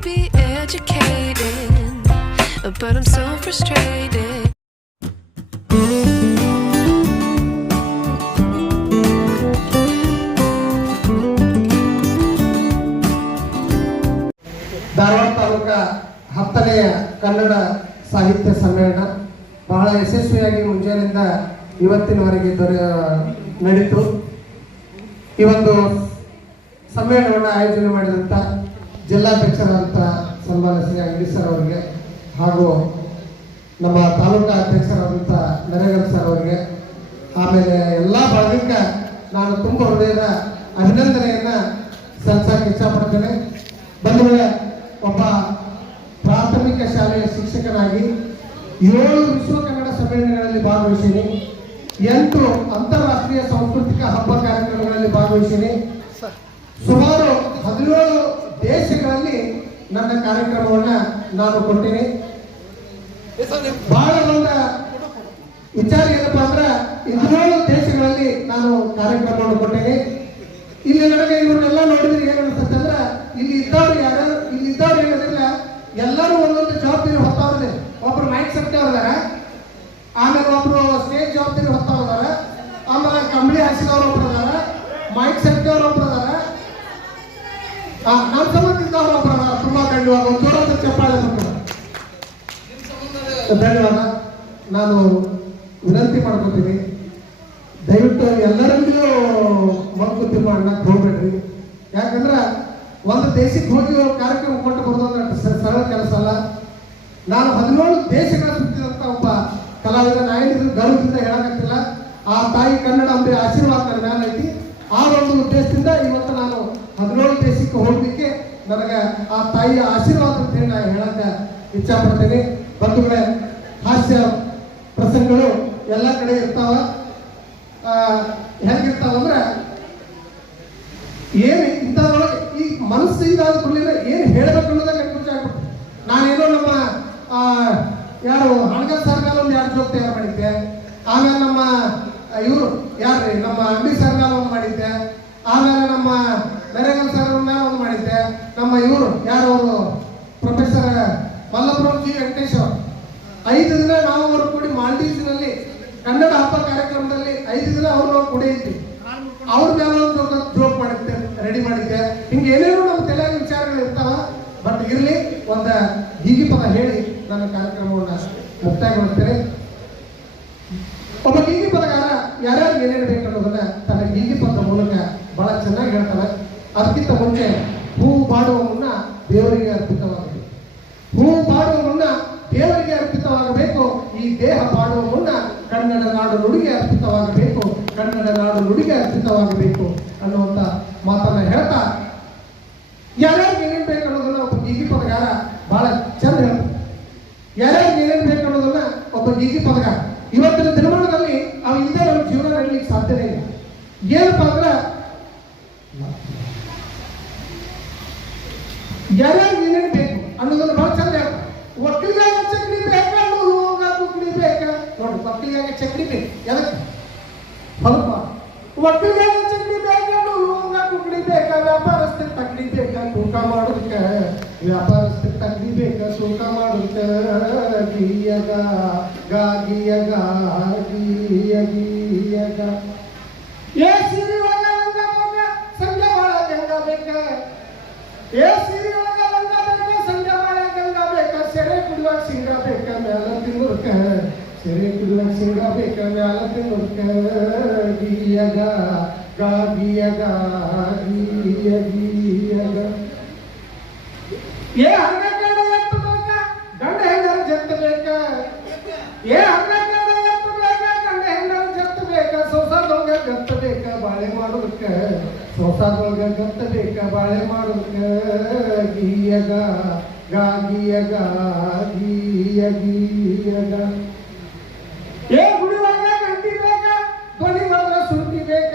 be educated, but I'm so frustrated. Dharwad ತಾಲೂಕ ಹತ್ತನೆಯ ಕನ್ನಡ ಸಾಹಿತ್ಯ ಸಮ್ಮೇಳನ ಬಹಳ ಯಶಸ್ವಿಯಾಗಿ ಮುಂಜಾನೆಯಿಂದ ಇವತ್ತಿನವರೆಗೆ ದೊರೆ ನಡೀತು ಈ ಒಂದು ಸಮ್ಮೇಳನವನ್ನು ಆಯೋಜನೆ ಮಾಡಿದಂಥ ಜಿಲ್ಲಾಧ್ಯಕ್ಷರಾದಂಥ ಸನ್ಮಾನ್ಯ ಶ್ರೀ ಅಂಗಡಿ ಸರ್ ಅವರಿಗೆ ಹಾಗೂ ನಮ್ಮ ತಾಲೂಕಾ ಅಧ್ಯಕ್ಷರಾದಂಥ ನರೇಗಲ್ ಸರ್ ಅವರಿಗೆ, ಆಮೇಲೆ ಎಲ್ಲ ಬಳಗಕ್ಕೆ ನಾನು ತುಂಬ ಹೃದಯದ ಅಭಿನಂದನೆಯನ್ನು ಸಲ್ಲಿಸಕ್ಕೆ ಇಷ್ಟಪಡ್ತೇನೆ ಬಂಧುಗಳೇ ಒಬ್ಬ ಪ್ರಾಥಮಿಕ ಶಾಲೆಯ ಶಿಕ್ಷಕನಾಗಿ ಏಳು ವಿಶ್ವ ಕನ್ನಡ ಸಮ್ಮೇಳನಗಳಲ್ಲಿ ಭಾಗವಹಿಸೀನಿ, ಎಂಟು ಅಂತಾರಾಷ್ಟ್ರೀಯ ಸಾಂಸ್ಕೃತಿಕ ಹಬ್ಬ ಕಾರ್ಯಕ್ರಮಗಳಲ್ಲಿ ಭಾಗವಹಿಸೀನಿ. ಸುಮಾರು ಹದಿನೇಳು ದೇಶಗಳಲ್ಲಿ ನನ್ನ ಕಾರ್ಯಕ್ರಮವನ್ನ ನಾನು ಕೊಟ್ಟಿನಿ ಬಹಳ ದೊಡ್ಡ ವಿಚಾರ ಏನಪ್ಪಾ ಅಂದ್ರೆ ಹದಿನೇಳು ದೇಶಗಳಲ್ಲಿ ನಾನು ಕಾರ್ಯಕ್ರಮವನ್ನು ಕೊಟ್ಟೇನೆ ಇಲ್ಲಿ ನನಗೆ ಇವ್ರನ್ನೆಲ್ಲ ನೋಡಿದ್ರೆ ಏನು ಅನ್ಸುತ್ತೆ ಅಂದ್ರೆ ಇಲ್ಲಿ ಇದ್ದವ್ರು ಯಾರು, ಇಲ್ಲಿ ಇದ್ದವ್ರು ಏನಂದ್ರೆ ಎಲ್ಲರೂ ಒಂದೊಂದು ಜವಾಬ್ದಾರಿ ಹೊತ್ತವ್ರದೆ. ಒಬ್ರು ಮೈಕ್ ಸೆಕ್ಟರ್ ಇದಾರೆ ಆಮೇಲೆ ಒಬ್ರು ಸ್ಟೇಜ್ ಜವಾಬ್ದಾರಿ ಹೊತ್ತವ್ರದಾರ ಆಮೇಲೆ ಕಂಬಳಿ ಹಾಸಿದವ್ರು ಒಬ್ರು ಅದಾರ ಮೈಕ್ ಸೆಕ್ಟರ್ ಒಬ್ರು ಅದಾರ. ಆ, ನಮ್ಮ ಸಂಬಂಧ ಇದ್ದವ್ರು ಒಬ್ರು ಅದಾರ ತುಂಬಾ ಒಂದು ಜೋರಾದ ಚಪ್ಪಾಳೆ ಧನ್ಯವಾದ. ನಾನು ವಿನಂತಿ ಮಾಡ್ಕೊತೀನಿ. ದಯವಿಟ್ಟು ಎಲ್ಲರಿಗೂ ಮಂಕುತಿ ಮಾಡಕ್ ಹೋಗ್ಬೇಡ್ರಿ. ಯಾಕಂದ್ರೆ ಒಂದು ದೇಶಕ್ಕೆ ಹೋಗಿ ಕಾರ್ಯಕ್ರಮ ಕೊಟ್ಟು ಬರೋದು ಸರಳ ಕೆಲಸ ಅಲ್ಲ. ನಾನು ಹದಿನೇಳು ದೇಶಗಳ ಸುತ್ತಿದಂತ ಒಬ್ಬ ಕಲಾವಿದ ನಾಯಕರು ಗೌರವದಿಂದ ಹೇಳಕತ್ತಿಲ್ಲ ಆ ತಾಯಿ ಕನ್ನಡ ಅಂದ್ರೆ ಆಶೀರ್ವಾದ ನನ್ನ ಮ್ಯಾಲ ಐತಿ ಆ ಒಂದು ಉದ್ದೇಶದಿಂದ ಇವತ್ತು ನಾನು ಹದಿನೇಳು ದೇಶಕ್ಕೆ ಹೋಗ್ಲಿಕ್ಕೆ ನನಗೆ ಆ ತಾಯಿಯ ಆಶೀರ್ವಾದ ನಾನು ಹೇಳಕ್ಕೆ ಕಡೆ ಬಂಧುಗಳೇ, ಹಾಸ್ಯ ಪ್ರಸಂಗಗಳು ಎಲ್ಲ ಕಡೆ ಇರ್ತಾವ. ಹೆಂಗಿರ್ತಾವಂದ್ರೆ ಏನು ಇಂಥದ್ರೊಳಗೆ ಈ ಮನಸ್ಸು ಇದಾದ ಕೂಡಲೇ ಏನು ಹೇಳಬೇಕು ಅನ್ನೋದೇ ಕನ್ಫ್ಯೂಸ್ ಆಗ್ಬಿಟ್ಟು ನಾನೇನೋ ನಮ್ಮ ಯಾರು ಹಣಕಾಸು ಸರ್ಕಾರ ಒಂದು ಯಾರು ಜೊತೆ ಮಾಡಿದ್ದೆ ಆಮೇಲೆ ನಮ್ಮ ಇವರು ಯಾರ್ರಿ ನಮ್ಮ ಅಂಗಡಿ ಸರ್ಗಾಲ ಒಂದು ಮಾಡಿದ್ದೆ ಆಮೇಲೆ ನಮ್ಮ ನರೇಗಲ್ ಸರ್ ಮೇಲೆ ಒಂದು ಮಾಡಿದ್ದೆ ನಮ್ಮ ಇವರು ಯಾರು ಅವರು ಪ್ರೊಫೆಸರ್ ಮಲ್ಲಪುರಂ ಜಿ ವೆಂಕಟೇಶ್ ಐದು ದಿನ ನಾವು ಅವರು ಕೂಡಿ ಮಾಲ್ಡೀವ್ಸ್ನಲ್ಲಿ ಕನ್ನಡ ಹಬ್ಬ ಕಾರ್ಯಕ್ರಮದಲ್ಲಿ ಐದು ದಿನ ಅವರು ಕೂಡಿ ಇದ್ವಿ. ಅವ್ರ ಮೇಲೆ ಒಂದು ಜೋಕ್ ಮಾಡಿದ್ದೆ ರೆಡಿ ಮಾಡಿದ್ದೆ. ಹಿಂಗೆ ಏನೇನೋ ನಮ್ಮ ತಲೆಯಾಗ ವಿಚಾರಗಳು ಇರ್ತಾವ ಬಟ್ ಇರಲಿ, ಒಂದು ಹೀಗೆ ಪದ ಹೇಳಿ ನನ್ನ ಕಾರ್ಯಕ್ರಮವನ್ನು ಮುಕ್ತಾಯಗೊಳಿಸ್ತೇನೆ. ಒಬ್ಬ ಗೀಗಿ ಪದಗಾರ ಯಾರ್ಯಾರು ಏನೇನು ಬೇಕು ಅನ್ನೋದನ್ನ ತನ್ನ ಹೀಗೆ ಪದ ಮೂಲಕ ಬಹಳ ಚೆನ್ನಾಗಿ ಹೇಳ್ತಾರೆ ಅದಕ್ಕಿಂತ ಮುಂಚೆ ಹೂ ಬಾಡುವ ಮುನ್ನ ದೇವರಿಗೆ ಅರ್ಪಿತವಾಗಬೇಕು ಹೂ ಪಾಡುವ ಮುನ್ನ ದೇವರಿಗೆ ಅರ್ಪಿತವಾಗಬೇಕು. ಈ ದೇಹ ಪಾಡುವ ಮುನ್ನ ಕನ್ನಡ ನಾಡು ನುಡಿಗೆ ಅರ್ಪಿತವಾಗಬೇಕು. ಕನ್ನಡ ನಾಡು ನುಡಿಗೆ ಅರ್ಪಿತವಾಗಬೇಕು ಅನ್ನುವಂಥ ಮಾತನ್ನ ಹೇಳ್ತಾ ಯಾರ್ಯಾರಿಗೆ ಏನೇನು ಬೇಕು ಒಬ್ಬ ಗೀಗಿ ಪದಗಾರ ಬಹಳ ಚಂದ ಹೇಳ್ತಾರೆ ಯಾರ್ಯಾರಿಗೆ ಏನೇನು ಬೇಕು ಅನ್ನೋದನ್ನ ಒಬ್ಬ ಗೀಗಿ ಪದಗಾರ, ಇವತ್ತಿನ ದಿನಮಾನದಲ್ಲಿ ಅವ ಇಲ್ಲದೆ ನಮ್ಮ ಜೀವನ ನಡೀಲಿಕ್ಕೆ ಸಾಧ್ಯನೇ ಇಲ್ಲ. ಏನಪ್ಪಾ ಅಂದ್ರೆ ಯಾರ್ಯಾರಿಗೆ ಏನೇನು ಬೇಕು ಅನ್ನೋದನ್ನ ಬಹಳ ಚಂದ ಹೇಳ್ತಾರೆ ಒಕ್ಕಲಿಗಾಗ ಚಕ್ರಿ ಬೇಕಾ ಲೋಗ ಕುಕ್ಲಿ ಬೇಕಾ ನೋಡಿ ಒಕ್ಕಲಿಗಾಗ ಚಕ್ರಿ ಬೇಕು ಎದಕ್ಕೆ ಸ್ವಲ್ಪ ಒಕ್ಕಲಿಗಾಗ ಚಕ್ರಿ ಬೇಕಾ ಲೋಗ ಕುಕ್ಲಿ ಬೇಕಾ ವ್ಯಾಪಾರಸ್ಥರಿಗೆ ತಕ್ಲಿ ಬೇಕಾ ತೂಕ ಮಾಡೋದಕ್ಕೆ ವ್ಯಾಪಾರಸ್ಥರಿಗೆ ತಕ್ಲಿ ಬೇಕಾ ತೂಕ ಮಾಡೋದಕ್ಕೆ ಗೀಯಗ ಗಾ ಗೀಯಗ ಗೀಯ ಗೀಯಗ ಏ ಸಿರಿ ಒಳಗ ಲಂಗ ಮಗ ಸಂಜೆ ಒಳಗ ಗಂಗ ಬೇಕ ಏ ಸಿರಿ ಒಳಗ ಲಂಗ ಬೇಕ ಸಂಜೆ ಒಳಗ ಗಂಗ ಬೇಕ ಸೆರೆ ಕುಡಿಯುವಾಗ ಸಿಂಗ ಬೇಕ ಮ್ಯಾಲ ತಿನ್ನುರ್ಕ ಸೆರೆ ಕುಡಿಯುವಾಗ ಸಿಂಗ ಬೇಕ ಮ್ಯಾಲ ತಿನ್ನುರ್ಕ ಗೀಯಗ ಗಾ ಗೀಯಗ ಗೀಯ ಗೀಯಗ ಏ ಹಂಗ ಗಂಡ ಎತ್ತ ಬೇಕ ಗಂಡ ಹೆಂಗಾರ ಜತ್ತ ಬೇಕ ಏ ಹಂಗ ಗಂಡ ಎತ್ತ ಬೇಕ ಗಂಡ ಹೆಂಗಾರ ಜತ್ತ ಬೇಕ ಸಂಸಾರದೊಳಗ ಗತ್ತ ಬೇಕ ಬಾಳೆ ಮಾಡೋದಕ್ಕ ಸಂಸಾರದೊಳಗ ಗತ್ತ ಬೇಕ ಬಾಳೆ ಮಾಡೋದಕ್ಕ ಗೀಯಗ ಗಾ ಗೀಯಗ ಗೀಯ ಗೀಯಗ ಏ ಗುಡಿವಾಗ ಗಂಟಿ ಬೇಕ ಧ್ವನಿ ಬರಲ್ಲ ಸುಂಟಿ ಬೇಕ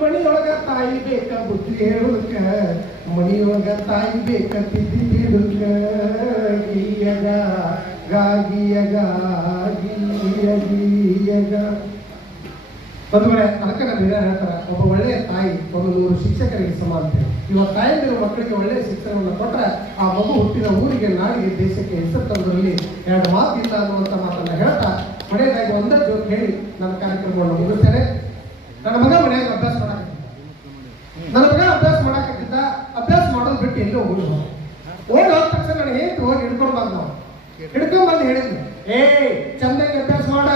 ಮನಿಯೊಳಗ ತಾಯಿ ಬೇಕಾಗುತ್ತೆ ಹೇಳೋದಕ್ಕೆ ಮನೆಯೊಳಗ ತಾಯಿ ಬೇಕಂತಿದ್ದಿ ಗೀಯಗ, ಗಾಗಿಯಗ, ಗೀಯ, ಗೀಯಗ. ಮದುವೆ ಅದಕ್ಕೆ ಬೇರೆ ಹೇಳ್ತಾರೆ, ಒಬ್ಬ ಒಳ್ಳೆಯ ತಾಯಿ ಒಂದು ನೂರು ಶಿಕ್ಷಕರಿಗೆ ಸಮ ಅಂತ ಇವ ತಾಯಿಯಲ್ಲಿರುವ ಮಕ್ಕಳಿಗೆ ಒಳ್ಳೆಯ ಶಿಕ್ಷಣವನ್ನು ಕೊಟ್ಟರೆ ಆ ಮಗು ಹುಟ್ಟಿದ ಊರಿಗೆ, ನಾಡಿಗೆ, ದೇಶಕ್ಕೆ ಹೆಸರು ತಂದರಲ್ಲಿ ಎರಡು ಮಾತಿಲ್ಲ ಅನ್ನುವಂಥ ಮಾತನ್ನು ಹೇಳ್ತಾ ಹೇಳ್ತಾರೆ ಒಂದೇ ಜೋಕ್ ಹೇಳಿ ನಾವು ಹಿಡ್ಕೊಂಡ್ ಬಂದು ಹೇಳಿದ್ವಿ ಏ, ಚಂದಂಗೆ ಅಭ್ಯಾಸ ಮಾಡ,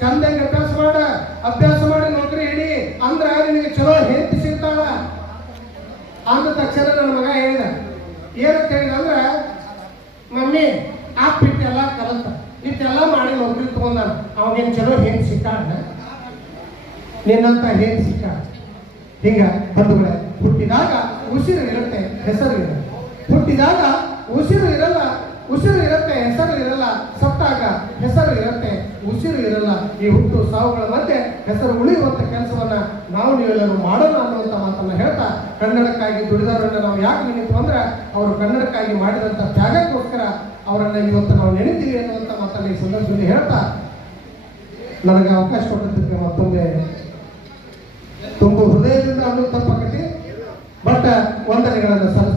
ಚಂದಂಗೆ ಅಭ್ಯಾಸ ಮಾಡ, ಅಭ್ಯಾಸ ಮಾಡಿ ನೌಕರಿ ಹಿಡಿ, ಅಂದ್ರೆ ನಿನಗೆ ಚಲೋ ಹೆಂಡತಿ ಸಿಗ್ತಾಳ. ಅಂದ ತಕ್ಷಣ ನನ್ನ ಮಗ ಹೇಳಿದ, ಏನಂತ ಹೇಳಿದ ಅಂದ್ರೆ, ಮಮ್ಮಿ, ಆ ಪಿಟ್ಟೆಲ್ಲ ಕಲತ ಇಟ್ಟೆಲ್ಲ ಮಾಡಿ ನೌಕರಿ ತಗೊಂಡ ಅವನೇನು ಚಲೋ ಹೆಂಗ್ ಸಿಕ್ಕಾಳ ನಿನ್ನಂತ ಹೆಂಗ್ ಸಿಕ್ಕ ಹಿಂಗ ಬಂಧುಗಳೇ ಹುಟ್ಟಿದಾಗ ಉಸಿರು ಇರುತ್ತೆ ಹೆಸರು ಇರಲ್ಲ ಹುಟ್ಟಿದಾಗ ಉಸಿರು ಇರಲ್ಲ ಉಸಿರು ಇರುತ್ತೆ ಹೆಸರು ಇರಲ್ಲ ಸತ್ತಾಗ ಹೆಸರು ಇರುತ್ತೆ ಉಸಿರು ಇರಲ್ಲ ಈ ಹುಟ್ಟು ಸಾವುಗಳ ಮಧ್ಯೆ ಹೆಸರು ಉಳಿಯುವಂತ ಕೆಲಸವನ್ನ ನಾವು ನೀವೆಲ್ಲರೂ ಮಾಡೋಣ ಅನ್ನುವಂತ ಮಾತನ್ನ ಹೇಳ್ತಾ ಕನ್ನಡಕ್ಕಾಗಿ ದುಡಿದವರನ್ನ ನಾವು ಯಾಕೆ ನೆನಪು ಅಂದ್ರೆ ಅವರು ಕನ್ನಡಕ್ಕಾಗಿ ಮಾಡಿದಂತ ತ್ಯಾಗಕ್ಕೋಸ್ಕರ ಅವರನ್ನ ಇವತ್ತು ನಾವು ನೆನೆತೀವಿ ಅನ್ನುವಂತ ಮಾತನ್ನ ಈ ಸಂದರ್ಭದಲ್ಲಿ ಹೇಳ್ತಾ ನನಗೆ ಅವಕಾಶ ಕೊಟ್ಟಿದ್ದಕ್ಕೆ ಮತ್ತೊಂದೆ ತುಂಬ ಹೃದಯದಿಂದ ಅನ್ನುವಂತ ತಪ್ಪಾಗತಿ ಬಟ್ ವಂದನೆಗಳನ್ನು ಸಲ್ಲಿಸ್ತಾ